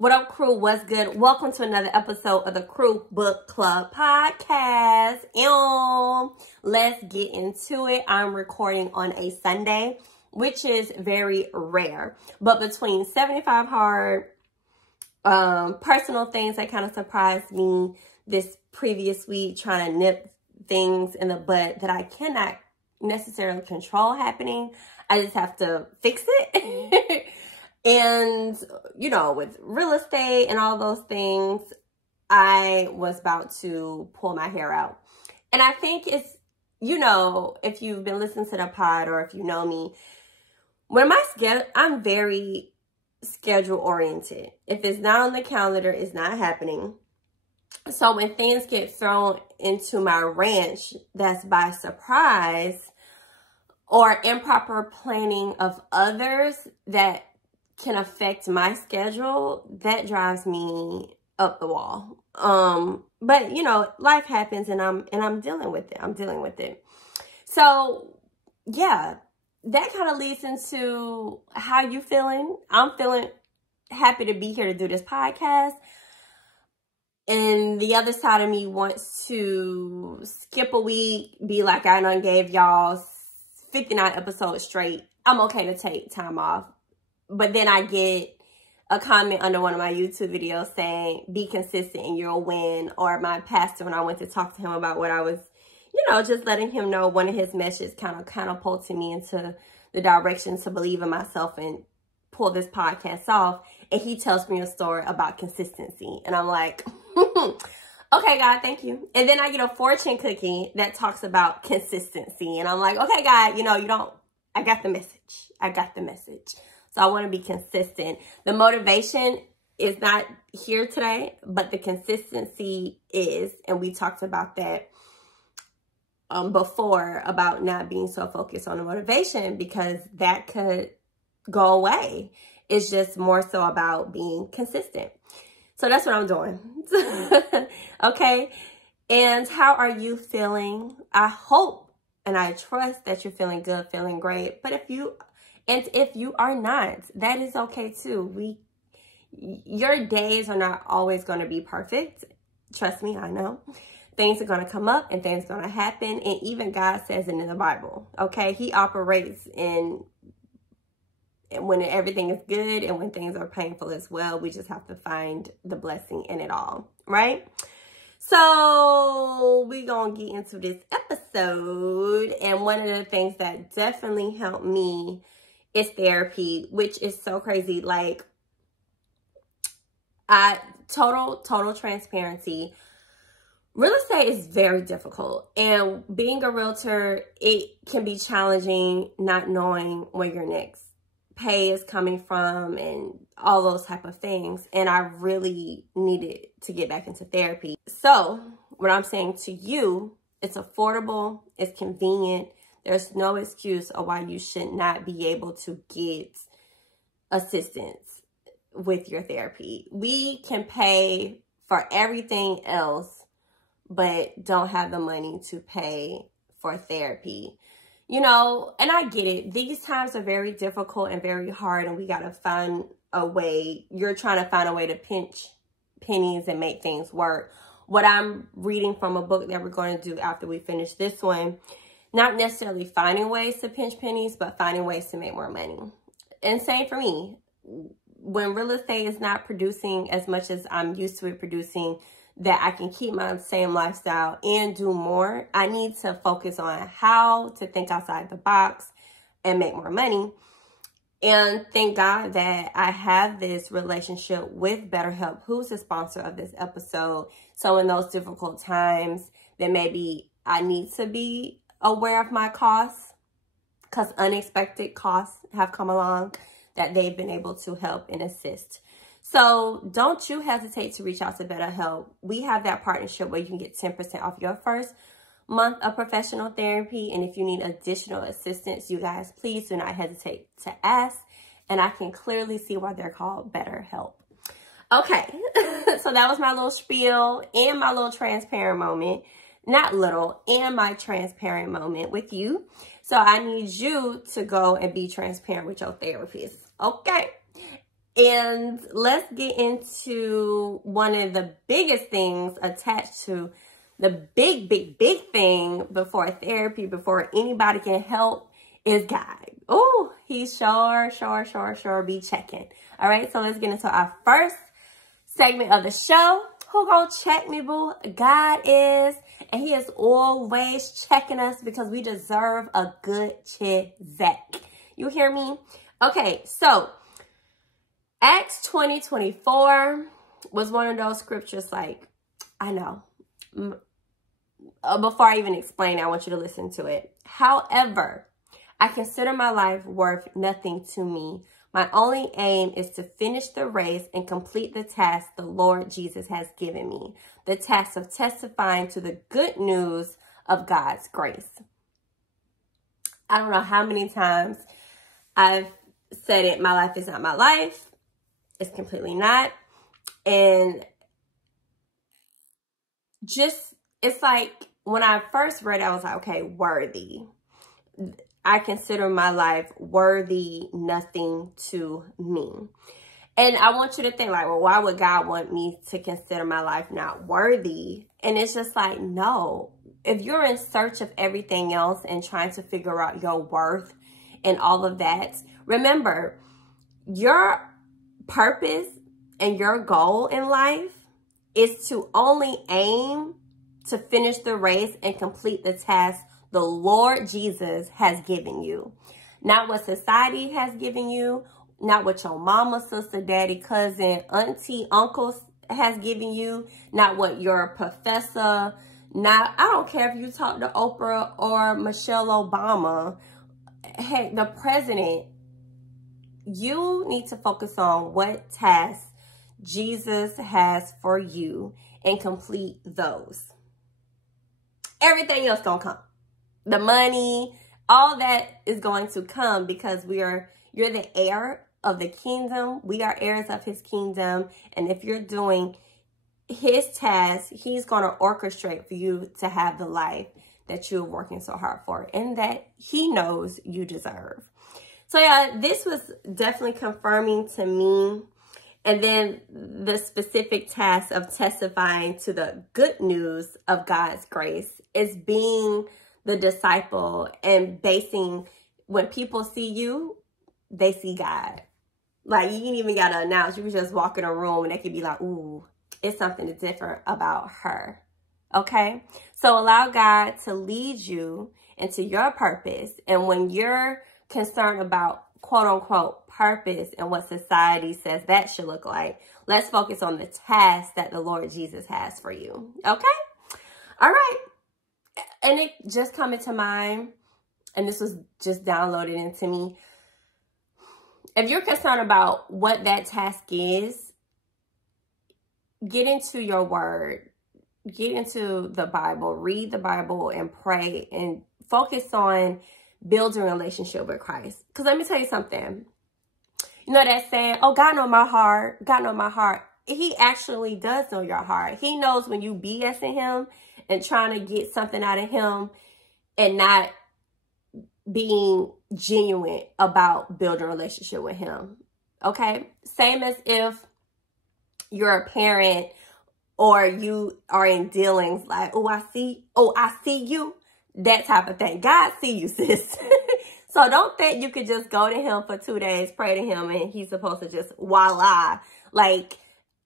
What up, crew? What's good? Welcome to another episode of the Crew Book Club podcast. Let's get into it. I'm recording on a Sunday, which is very rare. But between 75 hard personal things that kind of surprised me this previous week, trying to nip things in the bud that I cannot necessarily control happening. I just have to fix it. And, you know, with real estate and all those things, I was about to pull my hair out. And I think it's, you know, if you've been listening to the pod or if you know me, I'm very schedule oriented. If it's not on the calendar, it's not happening. So when things get thrown into my ranch, that's by surprise or improper planning of others that can affect my schedule, that drives me up the wall. But you know, life happens and I'm dealing with it. So yeah, that kind of leads into how you feeling. I'm feeling happy to be here to do this podcast. And the other side of me wants to skip a week, be like, I done gave y'all 59 episodes straight. I'm okay to take time off. But then I get a comment under one of my YouTube videos saying, be consistent and you'll win. Or my pastor, when I went to talk to him about what I was, you know, just letting him know, one of his messages kind of catapulted me into the direction to believe in myself and pull this podcast off. And he tells me a story about consistency. And I'm like, okay, God, thank you. And then I get a fortune cookie that talks about consistency. And I'm like, okay, God, you know, I got the message. So I want to be consistent. The motivation is not here today, but the consistency is. And we talked about that before, about not being so focused on the motivation, because that could go away. It's just more so about being consistent. So that's what I'm doing. Okay. And how are you feeling? I hope and I trust that you're feeling good, feeling great. But if you are not, that is okay too. Your days are not always going to be perfect. Trust me, I know. Things are going to come up and things are going to happen. And even God says it in the Bible. Okay. He operates in when everything is good and when things are painful as well. We just have to find the blessing in it all. Right? So we're going to get into this episode. And one of the things that definitely helped me is therapy, which is so crazy. Like, total transparency. Real estate is very difficult. And being a realtor, it can be challenging not knowing where your next pay is coming from and all those type of things. And I really needed to get back into therapy. So what I'm saying to you, it's affordable, it's convenient. There's no excuse of why you should not be able to get assistance with your therapy. We can pay for everything else, but don't have the money to pay for therapy. You know, and I get it. These times are very difficult and very hard, and we got to find a way. You're trying to find a way to pinch pennies and make things work. What I'm reading from a book that we're going to do after we finish this one, not necessarily finding ways to pinch pennies, but finding ways to make more money. And same for me. When real estate is not producing as much as I'm used to it producing, that I can keep my same lifestyle and do more, I need to focus on how to think outside the box and make more money. And thank God that I have this relationship with BetterHelp, who's the sponsor of this episode. So in those difficult times that maybe I need to be aware of my costs, because unexpected costs have come along, that they've been able to help and assist. So don't you hesitate to reach out to BetterHelp. We have that partnership where you can get 10% off your first month of professional therapy. And if you need additional assistance, you guys, please do not hesitate to ask. And I can clearly see why they're called BetterHelp. Okay, so that was my little spiel and my little transparent moment. Not little, and my transparent moment with you. So I need you to go and be transparent with your therapist. Okay. And let's get into one of the biggest things attached to the big thing before therapy, before anybody can help, is God. Oh, he's sure be checking. All right, so let's get into our first segment of the show. Who gonna check me, boo? God is, and he is always checking us because we deserve a good check. You hear me? Okay, so Acts 20:24 was one of those scriptures, like, I know. Before I even explain, I want you to listen to it. However, I consider my life worth nothing to me. My only aim is to finish the race and complete the task the Lord Jesus has given me. The task of testifying to the good news of God's grace. I don't know how many times I've said it. My life is not my life. It's completely not. And just, it's like when I first read it, I was like, okay, worthy. I consider my life worthy nothing to me. And I want you to think like, well, why would God want me to consider my life not worthy? And it's just like, no. If you're in search of everything else and trying to figure out your worth and all of that, remember, your purpose and your goal in life is to only aim to finish the race and complete the task the Lord Jesus has given you. Not what society has given you, not what your mama, sister, daddy, cousin, auntie, uncles has given you, not what your professor, I don't care if you talk to Oprah or Michelle Obama, heck, the president. You need to focus on what tasks Jesus has for you and complete those. Everything else gonna come. The money, all that is going to come because you're the heir of the kingdom. We are heirs of his kingdom. And if you're doing his task, he's going to orchestrate for you to have the life that you're working so hard for and that he knows you deserve. So yeah, this was definitely confirming to me. And then the specific task of testifying to the good news of God's grace is being the disciple and basing, when people see you, they see God. Like, you ain't even got to announce. You can just walk in a room and they could be like, ooh, it's something different about her. Okay? So allow God to lead you into your purpose. And when you're concerned about quote unquote purpose and what society says that should look like, let's focus on the task that the Lord Jesus has for you. Okay? All right. And it just come into mind, and this was just downloaded into me. If you're concerned about what that task is, get into your word, get into the Bible, read the Bible and pray and focus on building a relationship with Christ. Because let me tell you something. You know that saying, oh, God know my heart. God know my heart. He actually does know your heart. He knows when you BSing him and trying to get something out of him and not being genuine about building a relationship with him. Okay? Same as if you're a parent or you are in dealings like, oh, I see you. That type of thing. God see you, sis. So don't think you could just go to him for 2 days, pray to him, and he's supposed to just voila. Like,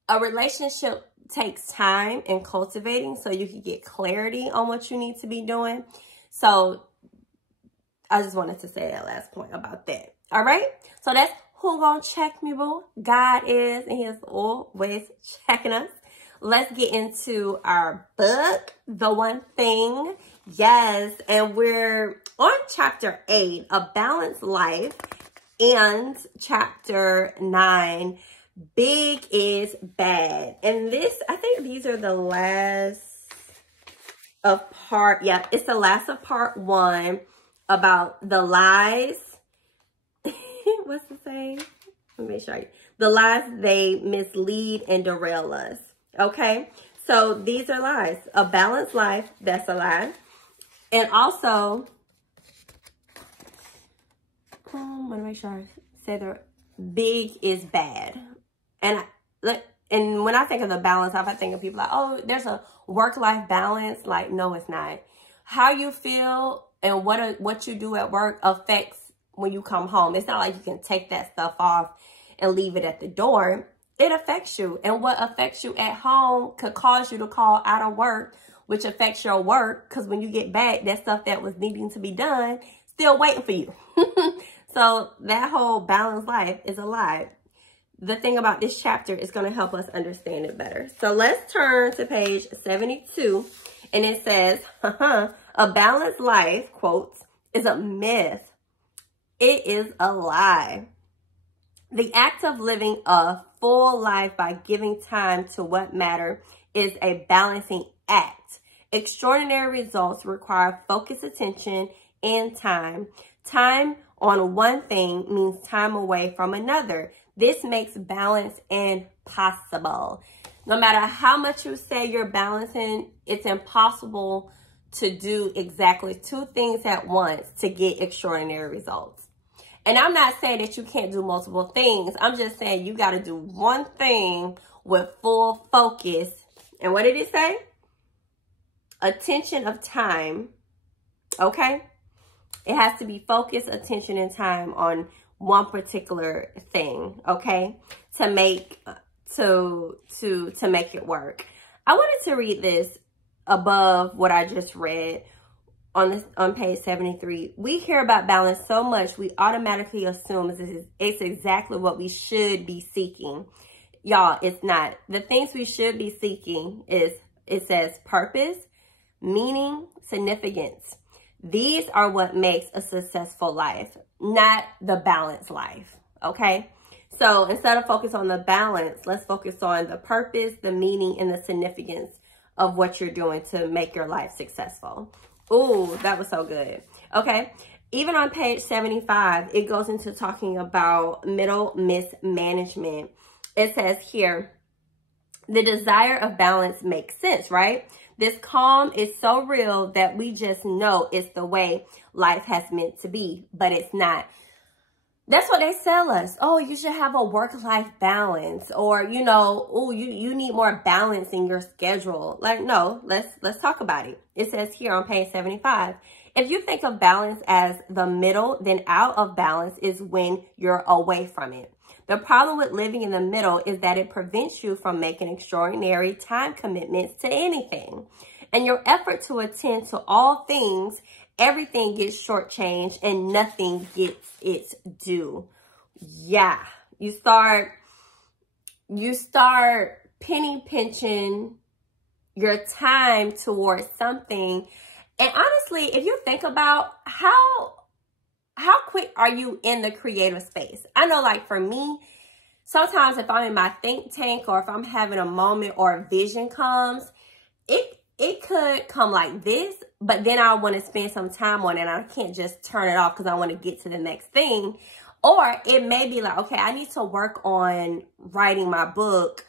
a relationship takes time and cultivating so you can get clarity on what you need to be doing. So I just wanted to say that last point about that. All right. So that's who gonna check me, boo. God is, and he is always checking us. Let's get into our book, The One Thing. Yes. And we're on chapter 8, A Balanced Life, and chapter 9, Big is Bad. And this, I think these are the last of part, yeah, it's the last of part 1 about the lies. What's the saying? Let me show you. The lies they mislead and derail us. Okay? So these are lies. A balanced life, that's a lie. And also, let me make sure I say big is bad. And when I think of the balance, I think of people like, oh, there's a work-life balance. Like, no, it's not. How you feel and what you do at work affects when you come home. It's not like you can take that stuff off and leave it at the door. It affects you. And what affects you at home could cause you to call out of work, which affects your work. Because when you get back, that stuff that was needing to be done, still waiting for you. So that whole balanced life is a lie. The thing about this chapter is going to help us understand it better. So let's turn to page 72. And it says, a balanced life, quotes, is a myth. It is a lie. The act of living a full life by giving time to what matters is a balancing act. Extraordinary results require focused attention and time. Time on one thing means time away from another. This makes balance impossible. No matter how much you say you're balancing, it's impossible to do exactly two things at once to get extraordinary results. And I'm not saying that you can't do multiple things. I'm just saying you got to do one thing with full focus. And what did it say? Attention of time. Okay? It has to be focused attention and time on one particular thing, okay? To make it work. I wanted to read this above what I just read on page 73. We hear about balance so much, we automatically assume it's exactly what we should be seeking. Y'all, it's not. The things we should be seeking is, it says, purpose, meaning, significance. These are what makes a successful life, not the balanced life, okay? So instead of focus on the balance, let's focus on the purpose, the meaning, and the significance of what you're doing to make your life successful. Ooh, that was so good. Okay, even on page 75, it goes into talking about middle mismanagement. It says here, the desire of balance makes sense, right? This calm is so real that we just know it's the way life has meant to be, but it's not. That's what they sell us. Oh, you should have a work-life balance, or, you know, oh, you need more balance in your schedule. Like, no, let's talk about it. It says here on page 75, if you think of balance as the middle, then out of balance is when you're away from it. The problem with living in the middle is that it prevents you from making extraordinary time commitments to anything. And your effort to attend to all things, everything gets shortchanged and nothing gets its due. Yeah, you start penny pinching your time towards something. And honestly, if you think about how quick are you in the creative space? I know, like, for me, sometimes if I'm in my think tank or if I'm having a moment or a vision comes, it could come like this, but then I want to spend some time on it and I can't just turn it off because I want to get to the next thing. Or it may be like, okay, I need to work on writing my book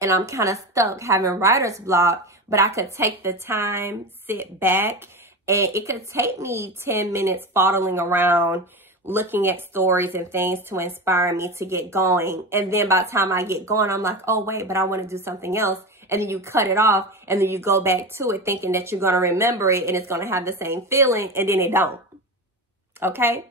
and I'm kind of stuck having writer's block, but I could take the time, sit back, and it could take me 10 minutes foddling around, looking at stories and things to inspire me to get going. And then by the time I get going, I'm like, oh, wait, but I want to do something else. And then you cut it off and then you go back to it thinking that you're going to remember it and it's going to have the same feeling, and then it don't. Okay?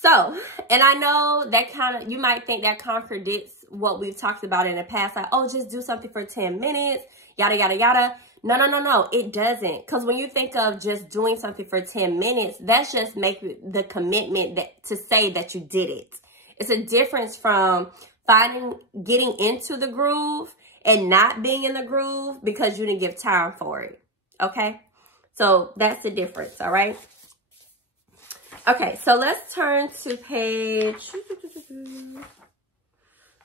So, and I know that you might think that contradicts what we've talked about in the past. Like, oh, just do something for 10 minutes, yada, yada, yada. No, it doesn't. Because when you think of just doing something for 10 minutes, that's just make the commitment to say that you did it. It's a difference from getting into the groove and not being in the groove because you didn't give time for it. Okay? So that's the difference, all right? Okay, so let's turn to page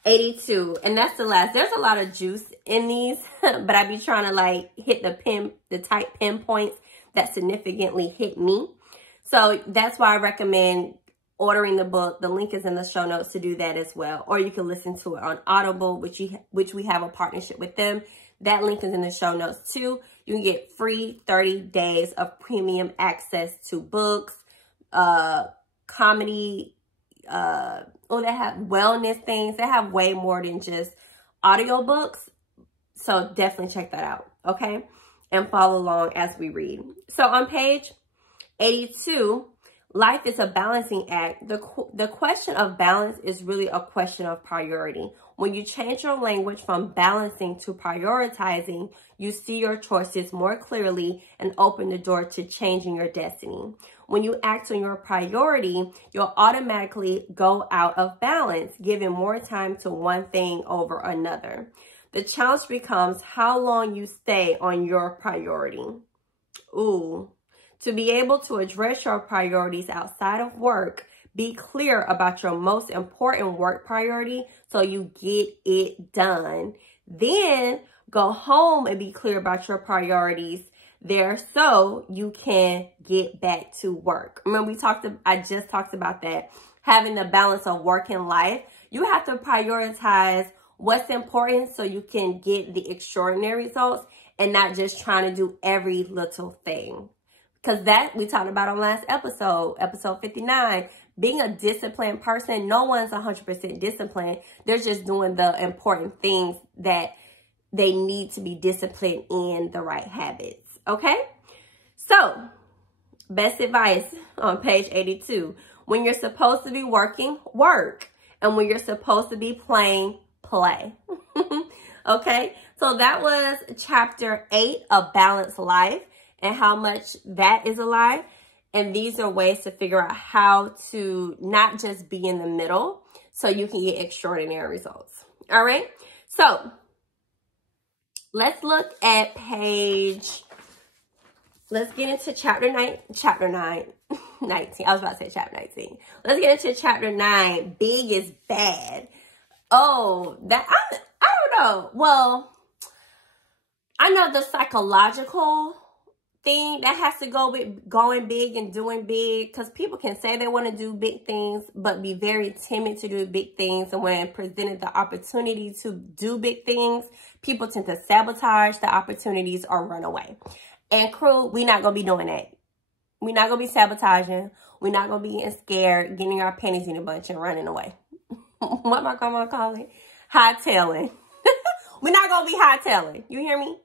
82, and that's the last. There's a lot of juice in these, but I be trying to like hit the tight pinpoints that significantly hit me. So that's why I recommend ordering the book. The link is in the show notes to do that as well. Or you can listen to it on Audible, which we have a partnership with them. That link is in the show notes too. You can get free 30 days of premium access to books, comedy, they have wellness things. They have way more than just audiobooks. So definitely check that out, okay? And follow along as we read. So on page 82, life is a balancing act. The question of balance is really a question of priority. When you change your language from balancing to prioritizing, you see your choices more clearly and open the door to changing your destiny. When you act on your priority, you'll automatically go out of balance, giving more time to one thing over another. The challenge becomes how long you stay on your priority. Ooh. To be able to address your priorities outside of work, be clear about your most important work priority so you get it done. Then go home and be clear about your priorities there so you can get back to work. Remember, I just talked about that. Having the balance of work and life. You have to prioritize what's important so you can get the extraordinary results and not just trying to do every little thing. Because that we talked about on last episode 59. Being a disciplined person, no one's 100% disciplined. They're just doing the important things that they need to be disciplined in, the right habits. Okay? So, best advice on page 82. When you're supposed to be working, work. And when you're supposed to be playing, play. Okay? So that was chapter 8 of Balanced Life and how much that is a lie. And these are ways to figure out how to not just be in the middle so you can get extraordinary results. All right? So let's look at let's get into chapter 19. I was about to say chapter 19. Let's get into chapter 9. Big is bad. Oh, I don't know. Well, I know the psychological thing that has to go with going big and doing big, because people can say they want to do big things but be very timid to do big things, and when presented the opportunity to do big things, people tend to sabotage the opportunities or run away. And crew, we're not going to be doing that. We're not going to be sabotaging. We're not going to be getting scared, getting our panties in a bunch and running away. What my grandma call it? Hightailing. We're not going to be hightailing. You hear me?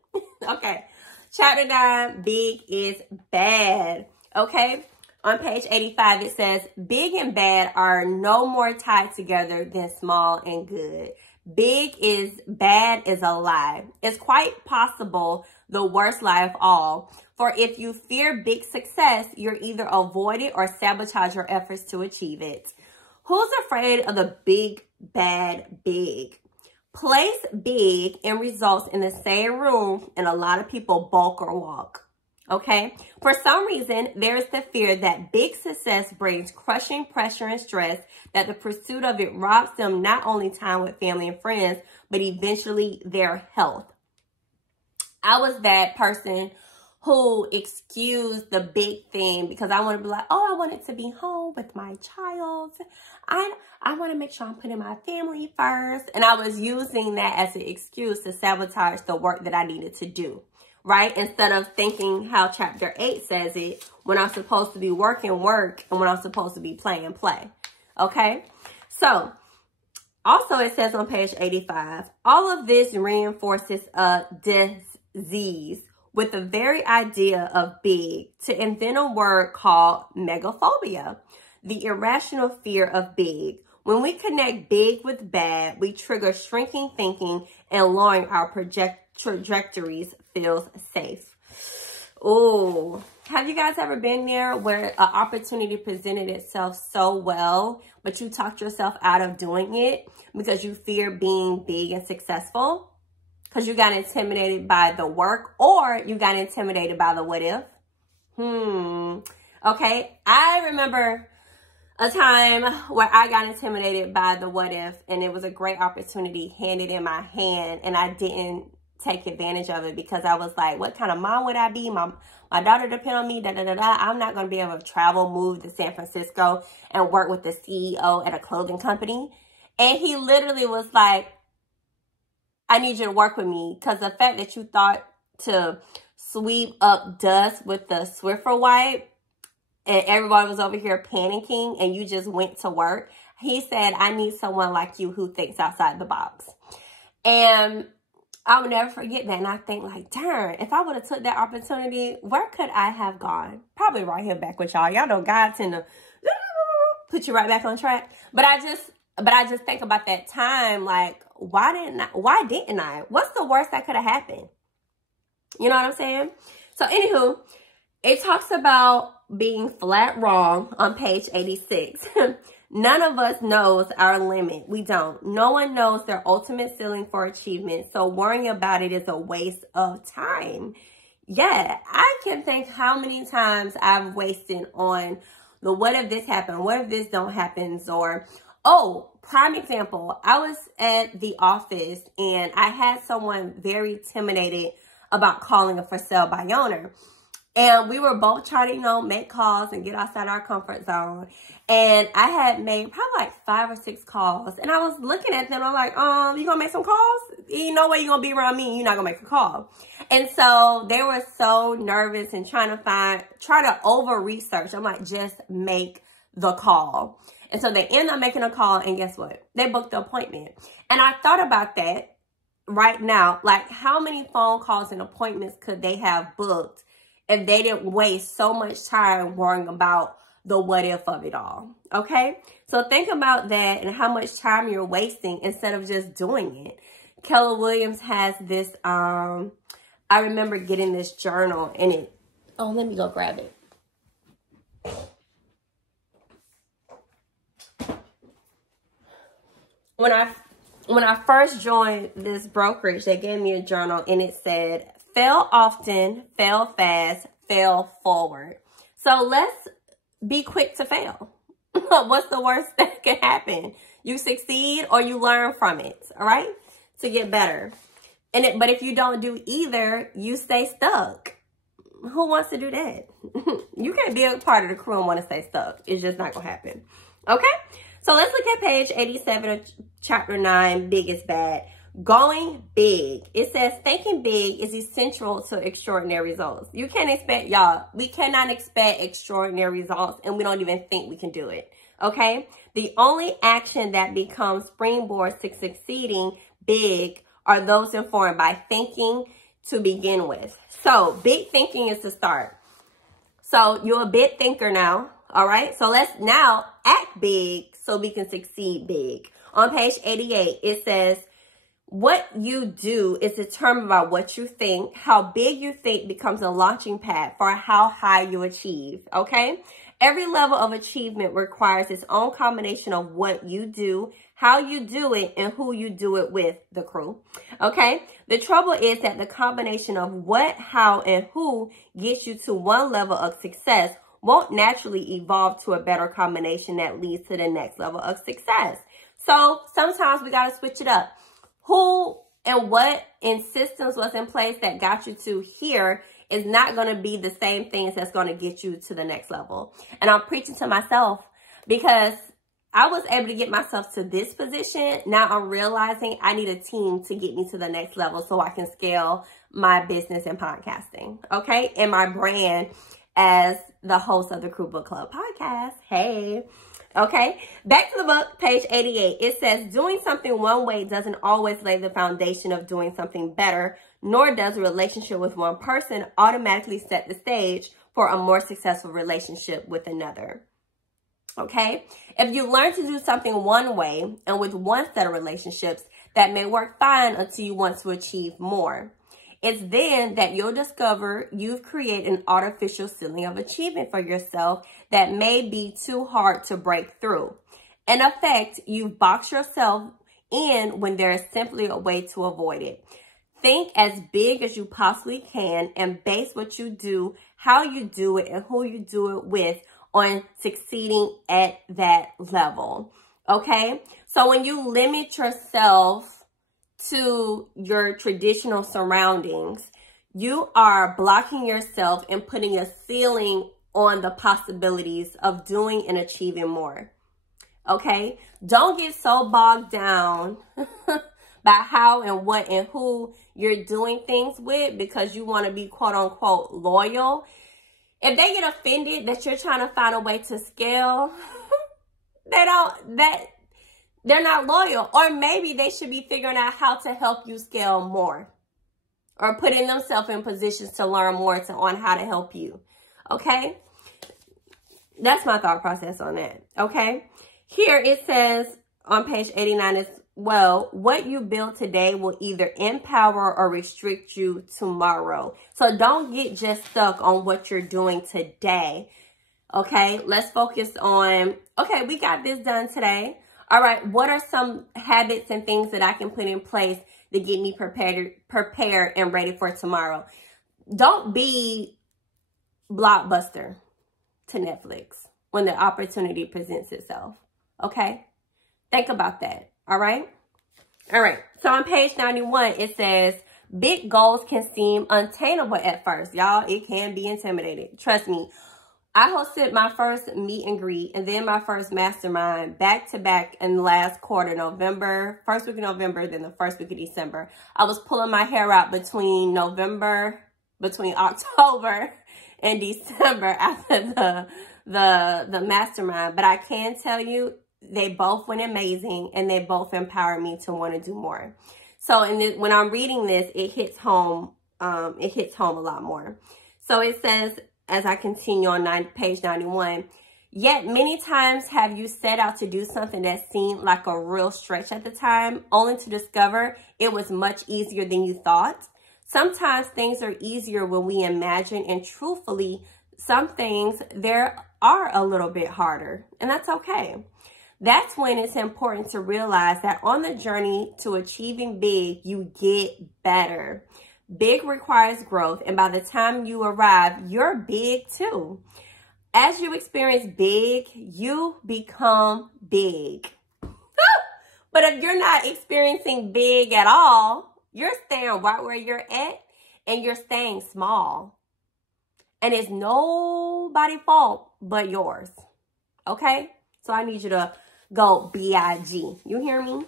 Okay. Chapter 9, big is bad. Okay? On page 85, it says, big and bad are no more tied together than small and good. Big is bad is a lie. It's quite possible the worst lie of all. For if you fear big success, you're either avoid it or sabotage your efforts to achieve it. Who's afraid of the big, bad, big? Place big and results in the same room, and a lot of people bulk or walk. Okay? For some reason, there's the fear that big success brings crushing pressure and stress, that the pursuit of it robs them not only time with family and friends, but eventually their health. I was that person who excused the big thing because I want to be like, oh, I wanted to be home with my child. I want to make sure I'm putting my family first. And I was using that as an excuse to sabotage the work that I needed to do, right? Instead of thinking how chapter 8 says it, when I'm supposed to be working, work, and when I'm supposed to be playing, play. Okay? So, also it says on page 85, all of this reinforces a disease with the very idea of big, to invent a word called megaphobia, the irrational fear of big. When we connect big with bad, we trigger shrinking thinking, and lowering our trajectories feels safe. Oh, have you guys ever been there where an opportunity presented itself so well, but you talked yourself out of doing it because you fear being big and successful? Because you got intimidated by the work, or you got intimidated by the what if? Okay, I remember a time where I got intimidated by the what if, and it was a great opportunity handed in my hand, and I didn't take advantage of it because I was like, what kind of mom would I be? My daughter depend on me, I'm not going to be able to travel, move to San Francisco and work with the CEO at a clothing company. And he literally was like, I need you to work with me, because the fact that you thought to sweep up dust with the Swiffer wipe and everybody was over here panicking and you just went to work, He said, I need someone like you who thinks outside the box. And I'll never forget that. And I think like, darn, if I would have took that opportunity, where could I have gone? Probably right here back with y'all. Y'all know God tend to put you right back on track. But I just think about that time, like, why didn't I? What's the worst that could have happened? You know what I'm saying? So anywho, it talks about being flat wrong on page 86. None of us knows our limit. We don't. No one knows their ultimate ceiling for achievement. So worrying about it is a waste of time. Yeah, I can think how many times I've wasted on the what if this happened? What if this don't happen? Or, oh, prime example. I was at the office and I had someone very intimidated about calling a for sale by owner. And we were both trying to, you know, make calls and get outside our comfort zone. And I had made probably like 5 or 6 calls. And I was looking at them. I'm like, you gonna make some calls? Ain't no way you're gonna be around me and you're not gonna make a call. And so they were so nervous and try to over research. I'm like, just make the call. And so they end up making a call, and guess what? They booked the appointment. And I thought about that right now. Like, how many phone calls and appointments could they have booked if they didn't waste so much time worrying about the what if of it all? Okay? So think about that and how much time you're wasting instead of just doing it. Keller Williams has this, I remember getting this journal and it, oh, let me go grab it. When I first joined this brokerage, they gave me a journal and it said, fail often, fail fast, fail forward. So let's be quick to fail. What's the worst that can happen? You succeed or you learn from it, all right? To get better. But if you don't do either, you stay stuck. Who wants to do that? You can't be a part of the crew and want to stay stuck. It's just not going to happen. Okay? So let's look at page 87 of chapter 9, Big is Bad. Going big. It says thinking big is essential to extraordinary results. You can't expect, y'all, we cannot expect extraordinary results and we don't even think we can do it. Okay? The only action that becomes springboards to succeeding big are those informed by thinking to begin with. So big thinking is to start. So you're a big thinker now. All right. So let's now act big so we can succeed big. On page 88, it says, what you do is determined by what you think. How big you think becomes a launching pad for how high you achieve. Okay. Every level of achievement requires its own combination of what you do, how you do it, and who you do it with, the crew. Okay. The trouble is that the combination of what, how, and who gets you to one level of success won't naturally evolve to a better combination that leads to the next level of success. So sometimes we got to switch it up. Who and what and systems was in place that got you to here is not going to be the same things that's going to get you to the next level. And I'm preaching to myself because I was able to get myself to this position. Now I'm realizing I need a team to get me to the next level so I can scale my business and podcasting. Okay. And my brand as the host of the Crew Book Club podcast. Hey. Okay. Back to the book, page 88. It says, doing something one way doesn't always lay the foundation of doing something better, nor does a relationship with one person automatically set the stage for a more successful relationship with another. Okay. If you learn to do something one way and with one set of relationships, that may work fine until you want to achieve more. It's then that you'll discover you've created an artificial ceiling of achievement for yourself that may be too hard to break through. In effect, you've boxed yourself in when there is simply a way to avoid it. Think as big as you possibly can and base what you do, how you do it, and who you do it with on succeeding at that level. Okay? So when you limit yourself to your traditional surroundings, you are blocking yourself and putting a ceiling on the possibilities of doing and achieving more. Okay? Don't get so bogged down by how and what and who you're doing things with because you want to be quote unquote loyal. If they get offended that you're trying to find a way to scale, they're not loyal. Or maybe they should be figuring out how to help you scale more, or putting themselves in positions to learn more on how to help you. Okay? That's my thought process on that. Okay? Here it says on page 89 as well, what you build today will either empower or restrict you tomorrow. So don't get just stuck on what you're doing today. Okay? Let's focus on, okay, we got this done today. All right, what are some habits and things that I can put in place to get me prepared and ready for tomorrow? Don't be Blockbuster to Netflix when the opportunity presents itself. Okay? Think about that. All right? All right. So on page 91, it says, big goals can seem unattainable at first. Y'all, it can be intimidating. Trust me. I hosted my first meet and greet and then my first mastermind back to back in the last quarter, November, first week of November, then the first week of December. I was pulling my hair out between October and December after the mastermind. But I can tell you, they both went amazing and they both empowered me to want to do more. So when I'm reading this, it hits home a lot more. So it says, as I continue on page 91, yet many times have you set out to do something that seemed like a real stretch at the time, only to discover it was much easier than you thought. Sometimes things are easier when we imagine, and truthfully, some things there are a little bit harder, and that's okay. That's when it's important to realize that on the journey to achieving big, you get better. Big requires growth, and by the time you arrive, you're big too. As you experience big, you become big. But if you're not experiencing big at all, you're staying right where you're at, and you're staying small. And it's nobody's fault but yours. Okay? So I need you to go B.I.G. You hear me?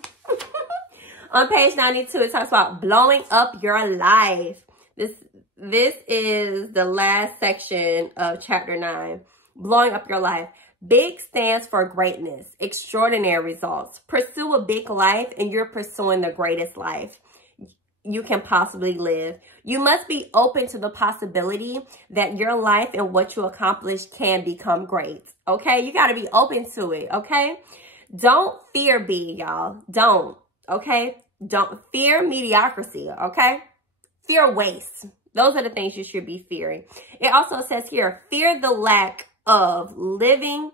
On page 92, it talks about blowing up your life. This is the last section of chapter 9. Blowing up your life. Big stands for greatness, extraordinary results. Pursue a big life and you're pursuing the greatest life you can possibly live. You must be open to the possibility that your life and what you accomplish can become great. Okay? You got to be open to it. Okay? Don't fear big, y'all. Don't. Okay? Don't fear mediocrity, okay? Fear waste. Those are the things you should be fearing. It also says here, fear the lack of living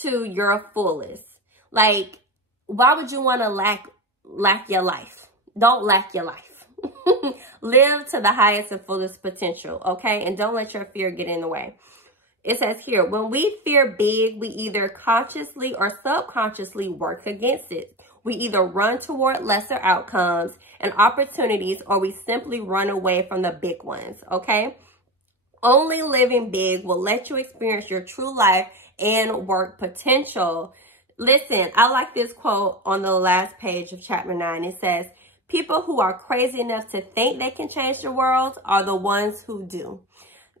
to your fullest. Like, why would you want to lack your life? Don't lack your life. Live to the highest and fullest potential, okay? And don't let your fear get in the way. It says here, when we fear big, we either consciously or subconsciously work against it. We either run toward lesser outcomes and opportunities, or we simply run away from the big ones, okay? Only living big will let you experience your true life and work potential. Listen, I like this quote on the last page of chapter 9. It says, people who are crazy enough to think they can change the world are the ones who do.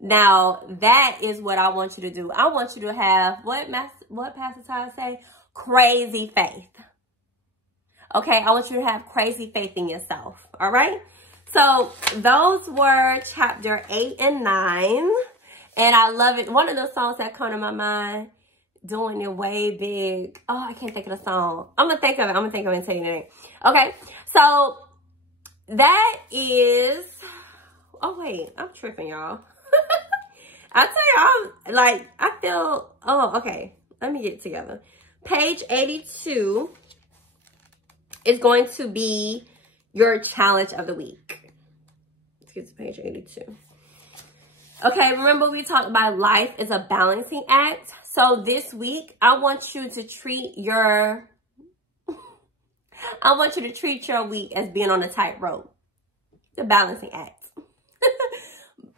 Now, that is what I want you to do. I want you to have, what Papasan say? Crazy faith. Okay, I want you to have crazy faith in yourself. All right? So, those were chapter 8 and 9. And I love it. One of the songs that come to my mind, Doing It Way Big. Oh, I can't think of the song. I'm going to think of it. I'm going to think of it and tell you the name. Okay, so that is... Oh, wait. I'm tripping, y'all. I tell y'all, I feel... Oh, okay. Let me get it together. Page 82... is going to be your challenge of the week. Let's get to page 82. Okay, remember we talked about life is a balancing act. So this week, I want you to treat your week as being on a tightrope. The balancing act.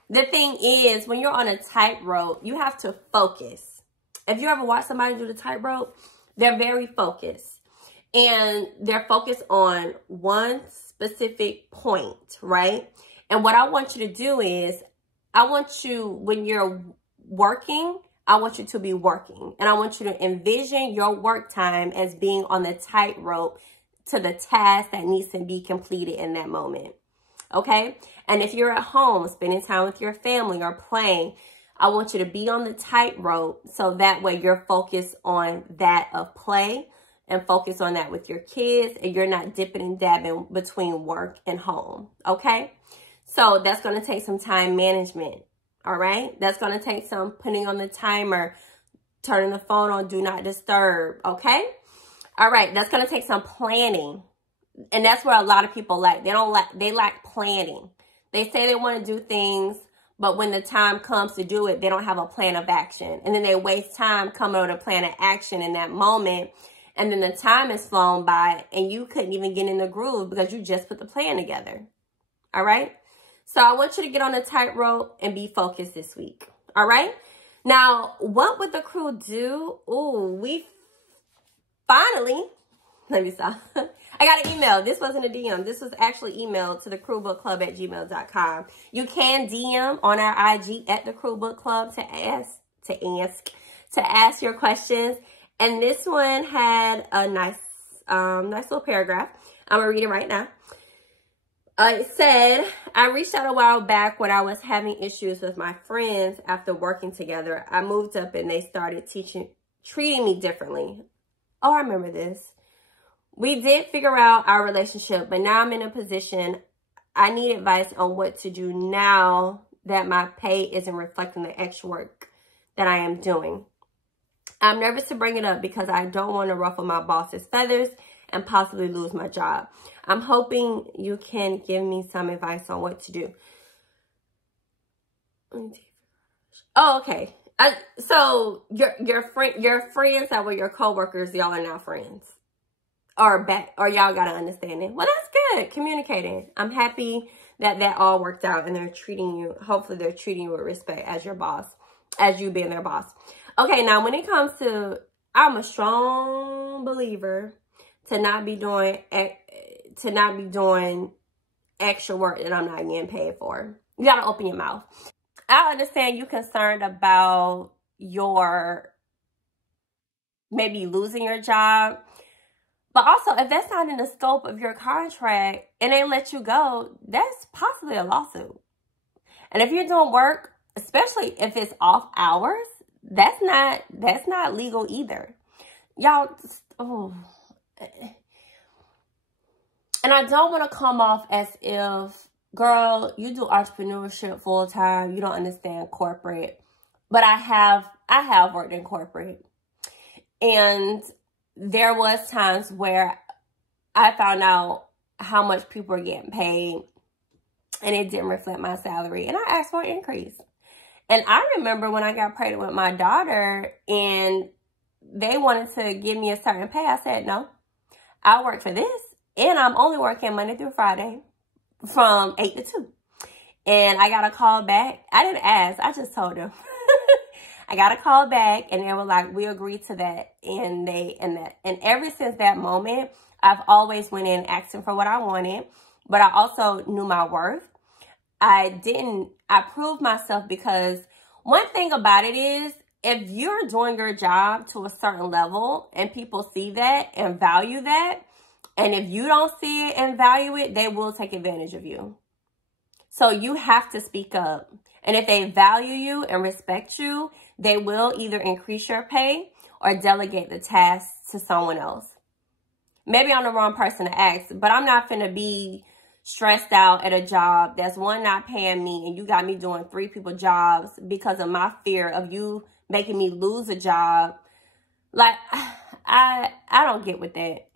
The thing is, when you're on a tightrope, you have to focus. If you ever watch somebody do the tightrope, they're very focused. And they're focused on one specific point, right? And what I want you to do is, I want you, when you're working, I want you to be working. And I want you to envision your work time as being on the tightrope to the task that needs to be completed in that moment. Okay? And if you're at home, spending time with your family or playing, I want you to be on the tightrope so that way you're focused on that of play and focus on that with your kids, and you're not dipping and dabbing between work and home. Okay? So that's going to take some time management. All right? That's going to take some putting on the timer, turning the phone on do not disturb. Okay? All right. That's going to take some planning. And that's where a lot of people lack. They lack planning. They say they want to do things, but when the time comes to do it, they don't have a plan of action. And then they waste time coming up with a plan of action in that moment. And then the time is flown by and you couldn't even get in the groove because you just put the plan together. All right? So I want you to get on a tightrope and be focused this week. All right? Now, what would the crew do? Ooh, we finally, let me stop. I got an email. This wasn't a DM. This was actually emailed to thecrewbookclub@gmail.com. You can DM on our IG at the Crew Book Club to ask your questions. And this one had a nice little paragraph. I'm gonna read it right now. It said, I reached out a while back when I was having issues with my friends after working together. I moved up and they started treating me differently. Oh, I remember this. We did figure out our relationship, but now I'm in a position I need advice on what to do now that my pay isn't reflecting the extra work that I am doing. I'm nervous to bring it up because I don't want to ruffle my boss's feathers and possibly lose my job. I'm hoping you can give me some advice on what to do. Oh, okay. So your friends that were your coworkers, y'all are now friends. Or y'all got to understand it. Well, that's good. Communicating. I'm happy that all worked out and they're treating you, hopefully they're treating you with respect as your boss, as you being their boss. Okay, now when it comes to, I'm a strong believer to not be doing extra work that I'm not getting paid for. You got to open your mouth. I understand you concerned about maybe losing your job. But also, if that's not in the scope of your contract and they let you go, that's possibly a lawsuit. And if you're doing work, especially if it's off hours, that's not legal either. Y'all, oh. And I don't want to come off as if, girl, you do entrepreneurship full time, you don't understand corporate. But I have worked in corporate. And there was times where I found out how much people were getting paid and it didn't reflect my salary. And I asked for an increase. And I remember when I got pregnant with my daughter and they wanted to give me a certain pay, I said, no, I work for this. And I'm only working Monday through Friday from 8 to 2. And I got a call back. I didn't ask. I just told them. I got a call back and they were like, we agreed to that. And ever since that moment, I've always went in asking for what I wanted, but I also knew my worth. I proved myself because one thing about it is if you're doing your job to a certain level and people see that and value that, and if you don't see it and value it, they will take advantage of you. So you have to speak up. And if they value you and respect you, they will either increase your pay or delegate the task to someone else. Maybe I'm the wrong person to ask, but I'm not finna be stressed out at a job that's one, not paying me, and you got me doing 3 people jobs because of my fear of you making me lose a job. Like, I don't get with that.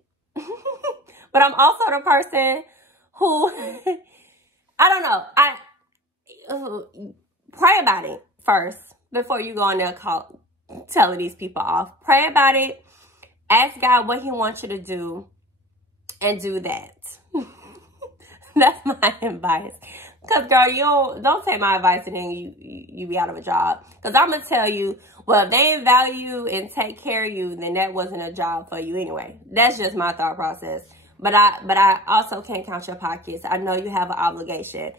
But I'm also the person who, I don't know, pray about it first before you go on there telling these people off. Pray about it. Ask God what he wants you to do and do that. That's my advice. Because, girl, don't take my advice and then you be out of a job. Because I'm going to tell you, well, if they didn't value you and take care of you, then that wasn't a job for you anyway. That's just my thought process. But I also can't count your pockets. I know you have an obligation.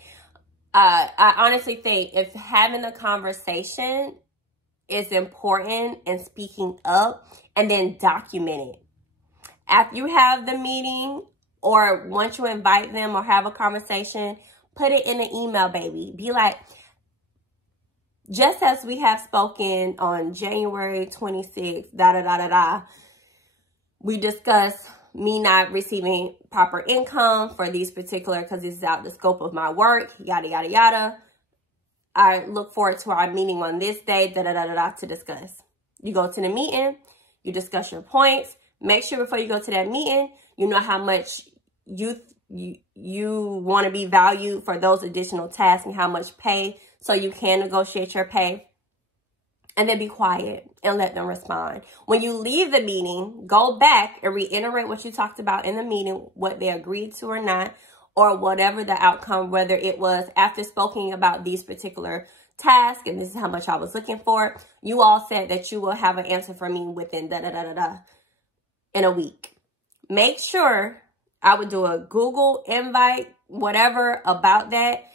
I honestly think if having the conversation is important in speaking up, and then document it. After you have the meeting, or once you invite them or have a conversation, put it in an email, baby. Be like, just as we have spoken on January 26th, we discussed me not receiving proper income for these particular, because this is out the scope of my work, yada, yada, yada. I look forward to our meeting on this day, to discuss. You go to the meeting, you discuss your points. Make sure before you go to that meeting, you know how much you want to be valued for those additional tasks and how much pay, so you can negotiate your pay. And then be quiet and let them respond. When you leave the meeting, go back and reiterate what you talked about in the meeting, what they agreed to or not, or whatever the outcome, whether it was after speaking about these particular tasks and this is how much I was looking for. You all said that you will have an answer for me within in a week. Make sure, I would do a Google invite, whatever about that.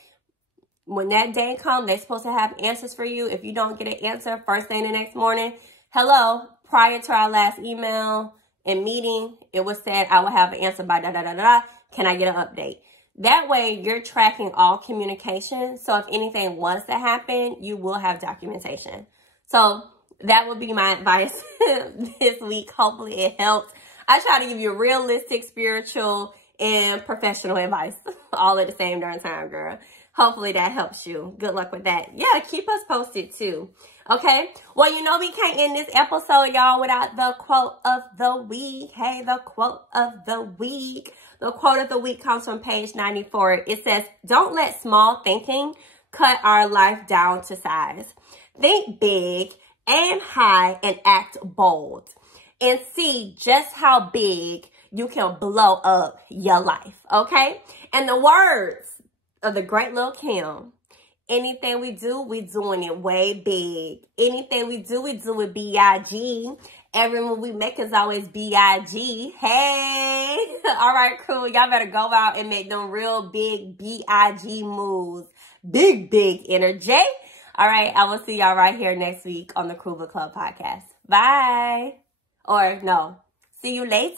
When that day comes, they're supposed to have answers for you. If you don't get an answer first thing the next morning, hello, prior to our last email and meeting, it was said I will have an answer by Can I get an update? That way, you're tracking all communication. So if anything was to happen, you will have documentation. So that would be my advice this week. Hopefully it helps. I try to give you realistic, spiritual, and professional advice all at the same darn time, girl. Hopefully that helps you. Good luck with that. Yeah, keep us posted too. Okay? Well, you know we can't end this episode, y'all, without the quote of the week. Hey, the quote of the week. The quote of the week comes from page 94. It says, "Don't let small thinking cut our life down to size. Think big, aim high, and act bold. And see just how big you can blow up your life." Okay? And the words of the great Lil' Kim, anything we do, we doing it way big. Anything we do it B.I.G. Every move we make is always B.I.G. Hey! All right, crew. Y'all better go out and make them real big B.I.G. moves. Big energy. All right, I will see y'all right here next week on the Crew Book Club podcast. Bye. Or no, see you later.